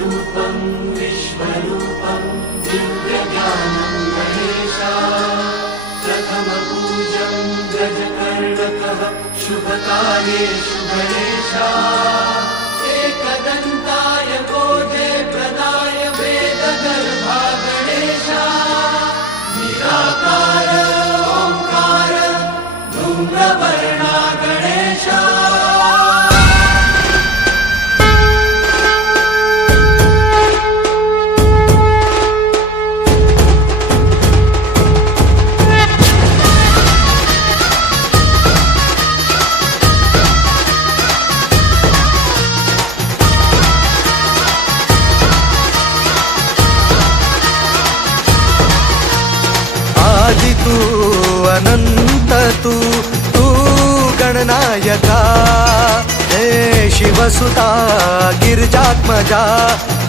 रूपं विश्वरूपं दिव्यज्ञानं गणेशा प्रथमपूजं गजकर्णकः शुभकार्येषु गणेशा एकदन्ताय बोधे प्रदाय वेदगर्भा गणेशा निराकार ओंकार धूम्रवर्णा गणेशा आदि तू अनंत तू गणनायका हे शिवसुता गिरिजात्मजा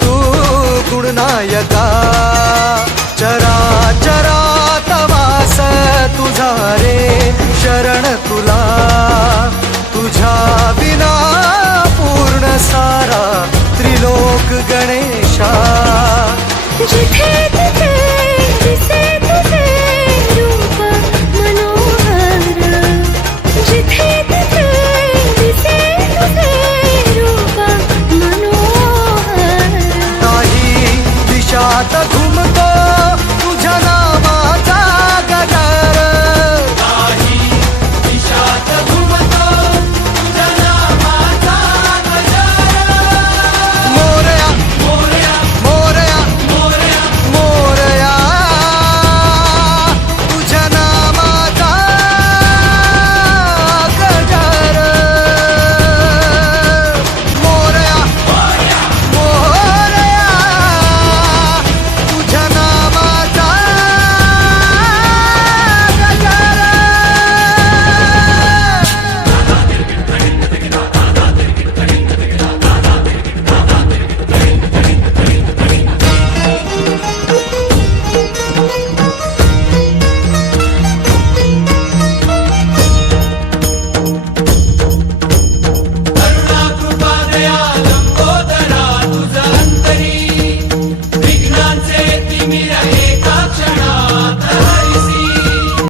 तू गुणनायका चराचरात वास तुझा रे शरण तुला तुझ्या विना पूर्ण सारा त्रिलोक गणेशा जिथे